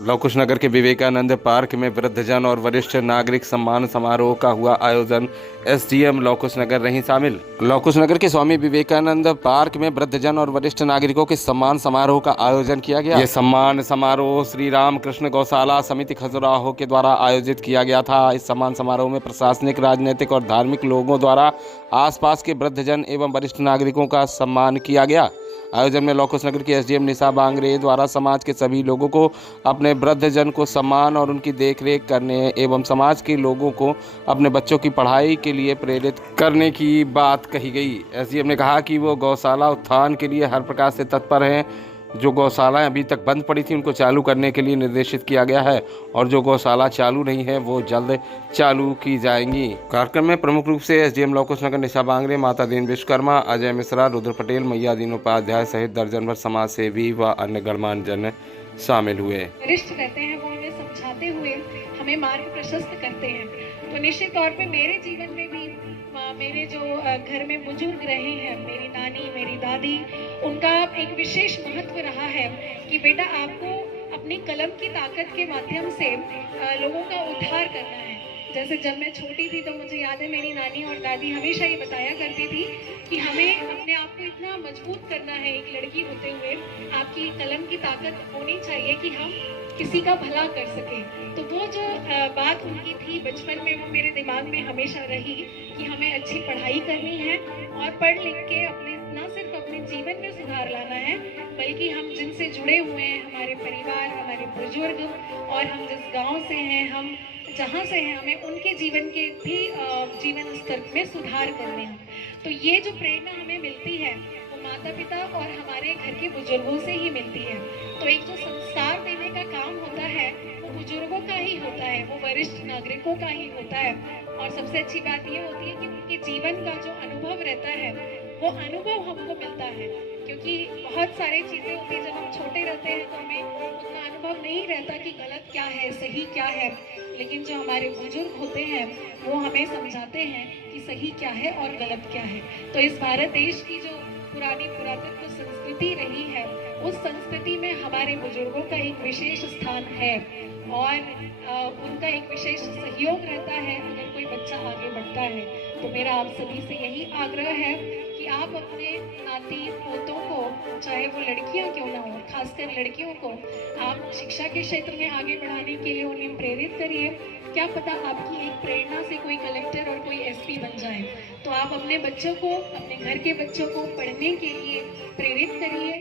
Love कुश नगर के Vivekananda park में वृद्धजन और वरिष्ठ नागरिक सम्मान समारोह का हुआ आयोजन। एसडीएम लव कुश नगर रही शामिल। लव कुश नगर के स्वामी विवेकानंद पार्क में वृद्धजन और वरिष्ठ नागरिकों के सम्मान समारोह का आयोजन किया गया। ये सम्मान समारोह श्री राम कृष्ण गौशाला समिति खजुराहो के द्वारा आयोजित किया गया था। इस सम्मान समारोह में प्रशासनिक, राजनीतिक और धार्मिक लोगों द्वारा आसपास के वृद्धजन एवं वरिष्ठ नागरिकों का सम्मान किया गया। आयोजन में लव कुश नगर की एसडीएम निशा बांगरे द्वारा समाज के सभी लोगों को अपने वृद्धजन को सम्मान और उनकी देखरेख करने एवं समाज के लोगों को अपने बच्चों की पढ़ाई के लिए प्रेरित करने की बात कही गई। एसडीएम ने कहा कि वो गौशाला उत्थान के लिए हर प्रकार से तत्पर हैं। जो गौशालाएं अभी तक बंद पड़ी थी उनको चालू करने के लिए निर्देशित किया गया है और जो गौशाला चालू नहीं है वो जल्द चालू की जाएंगी। कार्यक्रम में प्रमुख रूप से एसडीएम लव कुश नगर निशा बांगरे, माता दीन विश्वकर्मा, अजय मिश्रा, रुद्र पटेल, मैया दीन उपाध्याय सहित दर्जन भर समाज सेवी व अन्य गणमान्य जन शामिल हुए। वरिष्ठ रहते हैं, वो हमें समझाते हुए हमें मार्ग प्रशस्त करते हैं। तो निश्चित तौर पे मेरे जीवन में भी मेरे जो घर में बुजुर्ग रहे हैं, मेरी नानी, मेरी दादी, उनका एक विशेष महत्व रहा है कि बेटा आपको अपनी कलम की ताकत के माध्यम से लोगों का उद्धार करना है। जैसे जब मैं छोटी थी तो मुझे याद है मेरी नानी और दादी हमेशा ये बताया करती थी कि हमें अपने आप को इतना मजबूत करना है, एक लड़की होते हुए आपकी कलम की ताकत होनी चाहिए कि हम किसी का भला कर सके। तो वो जो बात उनकी थी बचपन में, वो मेरे दिमाग में हमेशा रही कि हमें अच्छी पढ़ाई करनी है और पढ़ लिख के अपने न सिर्फ अपने जीवन में सुधार लाना है बल्कि हम जिनसे जुड़े हुए हैं, हमारे परिवार, हमारे बुजुर्ग और हम जिस गांव से हैं, हम जहाँ से हैं, हमें उनके जीवन के भी जीवन स्तर में सुधार करने हैं। तो ये जो प्रेरणा हमें मिलती है वो माता पिता और हमारे घर के बुजुर्गों से ही मिलती है। तो एक जो संस्कार देने का काम होता है वो बुजुर्गों का ही होता है, वो वरिष्ठ नागरिकों का ही होता है। और सबसे अच्छी बात ये होती है कि उनके जीवन का जो अनुभव रहता है वो अनुभव हमको मिलता है, क्योंकि बहुत सारी चीज़ें होती हैं जब हम छोटे रहते हैं तो हमें उतना अनुभव नहीं रहता कि गलत क्या है, सही क्या है। लेकिन जो हमारे बुजुर्ग होते हैं वो हमें समझाते हैं कि सही क्या है और गलत क्या है। तो इस भारत देश की जो पुरानी पुरातत्व संस्कृति रही है उस संस्कृति में हमारे बुजुर्गों का एक विशेष स्थान है और उनका एक विशेष सहयोग रहता है अगर कोई बच्चा आगे बढ़ता है। तो मेरा आप सभी से यही आग्रह है कि आप अपने नाती पोतों को, चाहे वो लड़कियां क्यों ना हो, खासकर लड़कियों को आप शिक्षा के क्षेत्र में आगे बढ़ाने के लिए उन्हें प्रेरित करिए। क्या पता आपकी एक प्रेरणा से कोई कलेक्टर और कोई एसपी बन जाए। तो आप अपने बच्चों को, अपने घर के बच्चों को पढ़ने के लिए प्रेरित करिए।